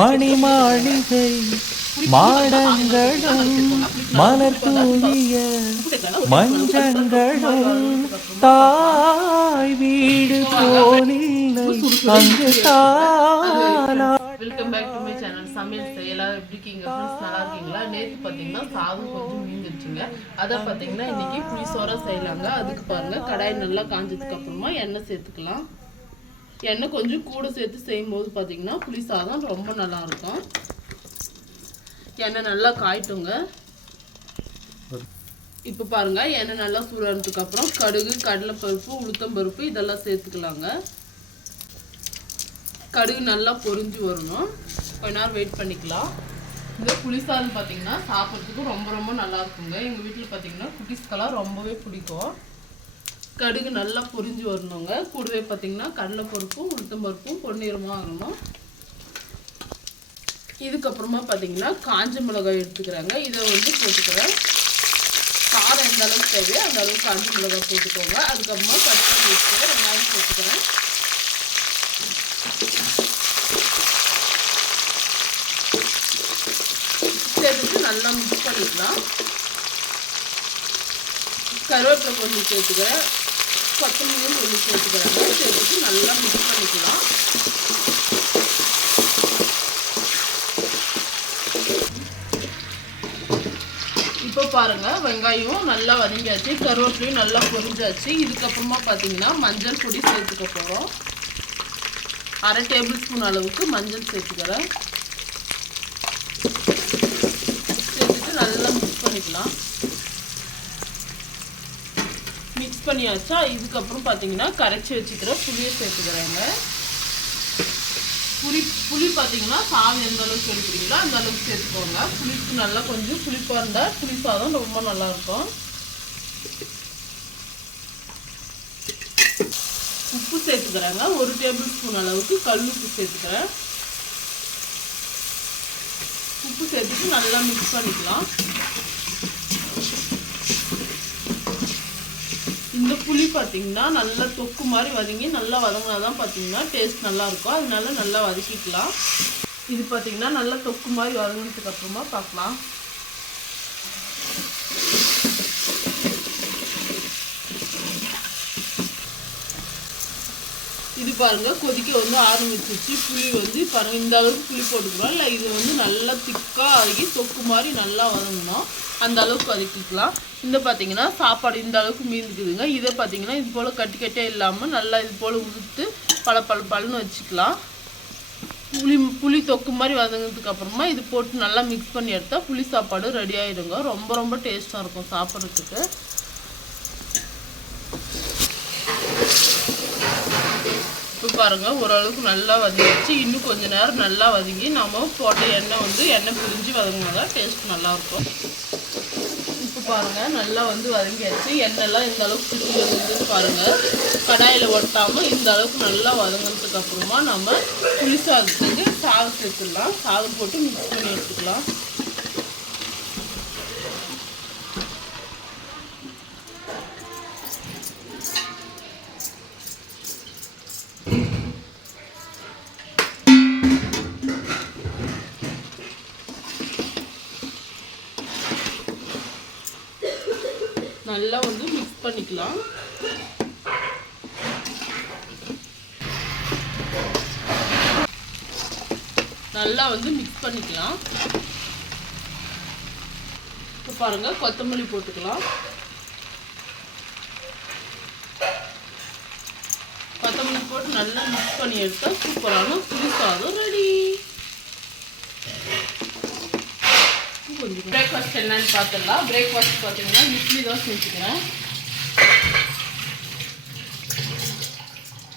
மணி மாளிகை மாடங்களும் மலர் தூவிய மஞ்சங்களும் தாய் வீடு போலில்லை அங்கு தானா. Welcome back to my channel சமையல் செய்யலாம். எல்லாரும் எப்படி இருக்கீங்க? ஃப்ரெண்ட்ஸ் நல்லா இருக்கீங்களா? நேற்று பார்த்தீங்கன்னா சாதம் கொஞ்சம் மீந்துருச்சுங்க. அதை பார்த்தீங்கன்னா இன்னைக்கு புளிசோர செய்யலாங்க. அதுக்கு பாருங்க கடாய் நல்லா காஞ்சதுக்கு அப்புறமா எண்ணெய் சேர்த்துக்கலாம். எண்ணெய் கொஞ்சம் கூட சேர்த்து செய்யும்போது பார்த்தீங்கன்னா புளி சாதம் ரொம்ப நல்லா இருக்கும். எண்ணெய் நல்லா காய்ட்டுங்க. இப்போ பாருங்கள் எண்ணெய் நல்லா சூடானதுக்கப்புறம் கடுகு கடலைப்பருப்பு உளுத்தம்பருப்பு இதெல்லாம் சேர்த்துக்கலாங்க. கடுகு நல்லா பொரிஞ்சு வரணும். கொஞ்ச நேரம் வெயிட் பண்ணிக்கலாம். இந்த புளிசாதம் பார்த்தீங்கன்னா சாப்பிட்றதுக்கு ரொம்ப ரொம்ப நல்லா இருக்குங்க. எங்கள் வீட்டில் பார்த்தீங்கன்னா குட்டீஸ்க்கெல்லாம் ரொம்பவே பிடிக்கும். கடுகு நல்லா பொரிஞ்சு வரணுங்க. கூடவே பார்த்தீங்கன்னா கடலைப்பருப்பும் உளுத்தம்பருப்பும் பொன்னிறமாக ஆகணும். இதுக்கப்புறமா பார்த்தீங்கன்னா காஞ்ச மிளகாய் எடுத்துக்கிறாங்க. இதை வந்து போட்டுக்கிறேன். காரம் எந்த அளவுக்கு தேவையோ அந்த அளவுக்கு காஞ்ச மிளகாய் போட்டுக்கோங்க. அதுக்கப்புறமா பச்சை வச்சுக்கிறேன் வெங்காயம் போட்டுக்கிறேன். சேர்த்துட்டு நல்லா மிக்ஸ் பண்ணிக்கலாம். கருவேப்பிலை கொஞ்சம் சேர்த்துக்கிறேன். கொத்தமல்லியும் கொஞ்சம் சேர்த்துக்கிறாங்க சேர்த்துட்டு நல்லா மிக்ஸ் பண்ணிக்கலாம். இப்போ பாருங்கள் வெங்காயம் நல்லா வதங்கியாச்சு கருவேப்பிலையும் நல்லா பொரிஞ்சாச்சு. இதுக்கப்புறமா பார்த்தீங்கன்னா மஞ்சள் பொடி சேர்த்துக்க போகிறோம் அரை டேபிள் ஸ்பூன் அளவுக்கு மஞ்சள் சேர்த்துக்கிறேன். சேர்த்துட்டு நல்லா மிக்ஸ் பண்ணிக்கலாம். மிக்ஸ் பண்ணியாச்சா? இதுக்கப்புறம் பார்த்தீங்கன்னா கரைச்சி வச்சுக்கிற புளியை சேர்த்துக்கிறேங்க. புளி புளி பார்த்தீங்கன்னா சாதம் எந்த அளவுக்கு எடுக்கிறீங்களோ அந்த அளவுக்கு சேர்த்துக்கோங்க. புளிப்பு நல்லா கொஞ்சம் புளிப்பாக இருந்தால் புளி சாதம் ரொம்ப நல்லாயிருக்கும் உப்பு சேர்த்துக்கிறாங்க. ஒரு டேபிள் ஸ்பூன் அளவுக்கு கல் உப்பு சேர்த்துக்கிறேன். உப்பு சேர்த்துட்டு நல்லா மிக்ஸ் பண்ணிக்கலாம். இந்த புளி பார்த்தீங்கன்னா நல்லா தொக்கு மாதிரி வதங்கி நல்லா வதங்கினா தான் பார்த்தீங்கன்னா டேஸ்ட் நல்லா இருக்கும் அதனால நல்லா வதக்கிக்கலாம். இது பார்த்தீங்கன்னா நல்லா தொக்கு மாதிரி வதங்கினதுக்கு அப்புறமா பார்க்கலாம் பாருங்கள் கொதிக்க வந்து ஆரம்பிச்சிச்சு புளி வந்து பாருங்க இந்த அளவுக்கு புளி போட்டுக்கலாம். இல்லை இது வந்து நல்லா திக்காக ஆகி தொக்கு மாதிரி நல்லா வதங்கணும். அந்த அளவுக்கு வதக்கிக்கலாம். இந்த பார்த்தீங்கன்னா சாப்பாடு இந்த அளவுக்கு மீந்துக்குதுங்க. இதை பார்த்தீங்கன்னா இது போல் கட்டி கட்டே இல்லாமல் நல்லா இது போல் உதுத்து பல பல பல்னு வச்சுக்கலாம். புளி புளி தொக்கு மாதிரி வதங்கினதுக்கு அப்புறமா இது போட்டு நல்லா மிக்ஸ் பண்ணி எடுத்தால் புளி சாப்பாடு ரெடி ஆகிடுங்க ரொம்ப ரொம்ப டேஸ்ட்டாக இருக்கும் சாப்பிட்றதுக்கு. இப்போ பாருங்கள் ஓரளவுக்கு நல்லா வதங்கிடுச்சு. இன்னும் கொஞ்ச நேரம் நல்லா வதங்கி நம்ம போட்ட எண்ணெய் வந்து எண்ணெய் பிரிஞ்சு வதங்கினா தான் டேஸ்ட் நல்லாயிருக்கும். இப்போ பாருங்கள் நல்லா வந்து வதங்கியாச்சு. எண்ணெய்லாம் இந்த அளவுக்கு பிரிஞ்சு வதங்குது பாருங்கள் கடாயில் ஒட்டாமல் இந்த அளவுக்கு நல்லா வதங்கினதுக்கு அப்புறமா நம்ம புளி சாதத்துக்கு சாதம் சேர்த்துடலாம். சாதம் போட்டு மிக்ஸ் பண்ணி எடுத்துக்கலாம். நல்லா வந்து மிக்ஸ் பண்ணிக்கலாம். நல்லா வந்து மிக்ஸ் பண்ணிக்கலாம். இப்போ பாருங்கள் கொத்தமல்லி போட்டுக்கலாம். கொத்தமல்லி போட்டு நல்லா மிக்ஸ் பண்ணி எடுத்தால் சூப்பரான புளி சாதம் ரெடி. செஞ்சுக்கிறேன் பிரேக்ஃபாஸ்ட் என்னன்னு பார்த்துடலாம் பிரேக்ஃபாஸ்ட் பார்த்தீங்கன்னா இட்லி தான் செஞ்சுக்கிறேன்.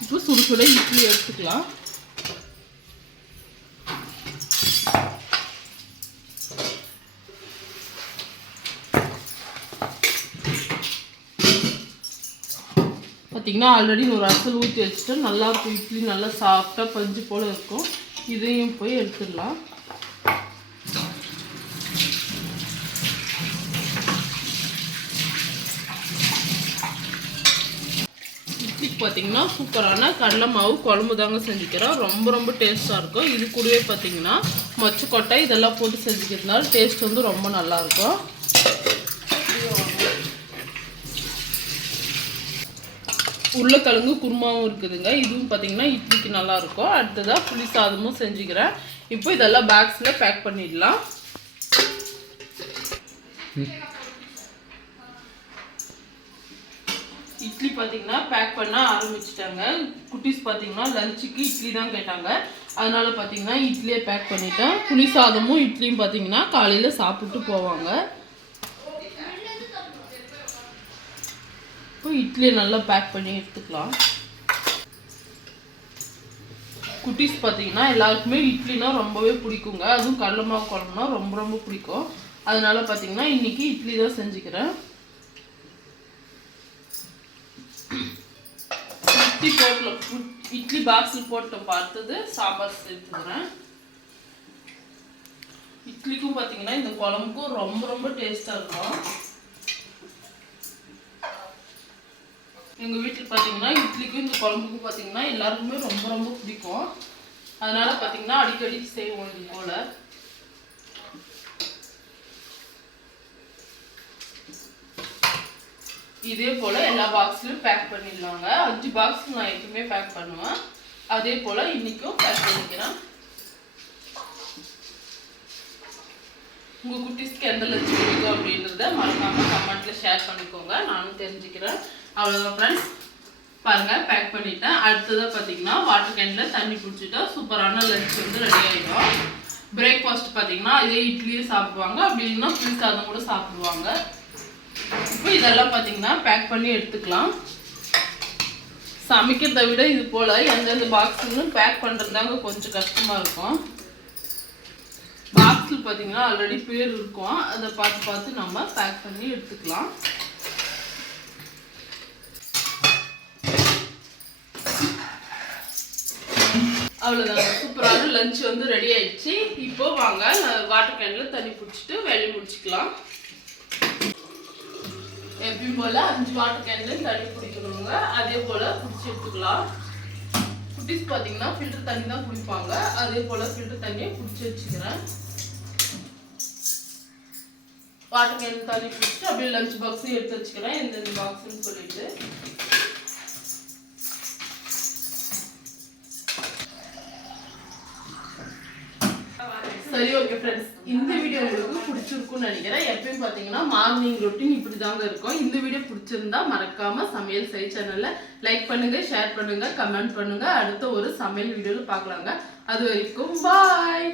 இப்போ சுடு சுட இட்லி எடுத்துக்கலாம். பார்த்தீங்கன்னா ஆல்ரெடி ஒரு அசல் ஊற்றி வச்சுட்டு நல்லா இருக்கும். இட்லி நல்லா சாஃப்டாக பஞ்சு போல் இருக்கும். இதையும் போய் எடுத்துடலாம். பார்த்தீங்கன்னா சூப்பரான கடலை மாவு குழம்பு தாங்க செஞ்சுக்கிறோம். ரொம்ப ரொம்ப டேஸ்ட்டாக இருக்கும். இது கூடவே பார்த்தீங்கன்னா மொச்சக்கொட்டை இதெல்லாம் போட்டு செஞ்சுக்கிறதுனால டேஸ்ட் வந்து ரொம்ப நல்லாயிருக்கும் உருளைக்கிழங்கு குருமாவும் இருக்குதுங்க. இதுவும் பார்த்தீங்கன்னா இட்லிக்கு நல்லாயிருக்கும் அடுத்ததாக புளி சாதமும் செஞ்சுக்கிறேன். இப்போ இதெல்லாம் பேக்ஸில் பேக் பண்ணிடலாம். இட்லி பார்த்தீங்கன்னா பேக் பண்ண ஆரம்பிச்சிட்டாங்க. குட்டீஸ் பார்த்தீங்கன்னா லஞ்சுக்கு இட்லி தான் கேட்டாங்க. அதனால பார்த்தீங்கன்னா இட்லியே பேக் பண்ணிட்டேன். புளி சாதமும் இட்லியும் பார்த்தீங்கன்னா காலையில் சாப்பிட்டு போவாங்க. இப்போ இட்லியை நல்லா பேக் பண்ணி எடுத்துக்கலாம். குட்டீஸ் பார்த்தீங்கன்னா எல்லாருக்குமே இட்லினா ரொம்பவே பிடிக்குங்க. அதுவும் கடலை மாவு குழம்புனா ரொம்ப ரொம்ப பிடிக்கும். அதனால பார்த்தீங்கன்னா இன்னைக்கு இட்லி தான் செஞ்சுக்கிறேன். இட்லி போட்டில் இட்லி பாக்ஸில் போட்டு பார்த்தது சாம்பார் சேர்த்துக்கிறேன் இட்லிக்கும் பார்த்தீங்கன்னா இந்த குழம்புக்கும் ரொம்ப ரொம்ப டேஸ்ட்டாக இருக்கும். எங்கள் வீட்டில் பார்த்தீங்கன்னா இட்லிக்கும் இந்த குழம்புக்கும் பார்த்தீங்கன்னா எல்லாருக்குமே ரொம்ப ரொம்ப பிடிக்கும். அதனால் பார்த்தீங்கன்னா அடிக்கடி செய்வோம் இது போல். இதே போல் எல்லா பாக்ஸ்லையும் பேக் பண்ணிடலாங்க. அஞ்சு பாக்ஸ் நான் எப்பவுமே பேக் பண்ணுவேன். அதே போல் இன்றைக்கும் பேக் பண்ணிக்கிறேன். உங்கள் குட்டீஸ்க்கு எந்த லட்சம் பிடிக்கும் அப்படின்றத மறக்காமல் கமெண்ட்டில் ஷேர் பண்ணிக்கோங்க. நானும் தெரிஞ்சுக்கிறேன். அவ்வளோதான் ஃப்ரெண்ட்ஸ் பாருங்கள் பேக் பண்ணிட்டேன். அடுத்ததாக பார்த்தீங்கன்னா வாட்டர் கேனில் தண்ணி குடிச்சிட்டா சூப்பரான லஞ்ச் வந்து ரெடி ஆகிடும் பிரேக்ஃபாஸ்ட் பார்த்தீங்கன்னா இதே இட்லியும் சாப்பிடுவாங்க. அப்படி இல்லைன்னா புளி சாதம் கூட சாப்பிடுவாங்க. இப்போ இதெல்லாம் பார்த்தீங்கன்னா பேக் பண்ணி எடுத்துக்கலாம். சமைக்கிறதை விட இது போல் எந்தெந்த பாக்ஸுன்னு பேக் பண்ணுறதாங்க கொஞ்சம் கஷ்டமாக இருக்கும். பாக்ஸில் பார்த்தீங்கன்னா ஆல்ரெடி பேர் இருக்கும். அதை பார்த்து பார்த்து நம்ம பேக் பண்ணி எடுத்துக்கலாம். அவ்வளோதான் சூப்பரான லஞ்ச் வந்து ரெடி ஆயிடுச்சு. இப்போ வாங்க வாட்டர் கேனில் தண்ணி பிடிச்சிட்டு வேலையை முடிச்சுக்கலாம். எப்பயும் போல் அஞ்சு வாட்டர் கேனில் தண்ணி குடிக்கணுங்க. அதே போல் குடிச்சு எடுத்துக்கலாம். குட்டிஸ் பார்த்தீங்கன்னா ஃபில்டர் தண்ணி தான் குடிப்பாங்க. அதே போல் ஃபில்டர் தண்ணியை குடிச்சு வச்சுக்கிறேன். வாட்டர் கேன் தண்ணி பிடிச்சிட்டு அப்படியே லஞ்ச் பாக்ஸும் எடுத்து வச்சுக்கிறேன். எந்தெந்த பாக்ஸ்ன்னு சொல்லிட்டு. சரி ஓகே ஃப்ரெண்ட்ஸ் இந்த வீடியோ உங்களுக்கு பிடிச்சிருக்கும்னு நினைக்கிறேன். எப்பயும் பார்த்தீங்கன்னா மார்னிங் ரொட்டீன் இப்படி தாங்க இருக்கும். இந்த வீடியோ பிடிச்சிருந்தா மறக்காம சமையல் செய் சேனலில் லைக் பண்ணுங்க ஷேர் பண்ணுங்க கமெண்ட் பண்ணுங்க. அடுத்த ஒரு சமையல் வீடியோவில் பார்க்கலாங்க. அது வரைக்கும் பாய்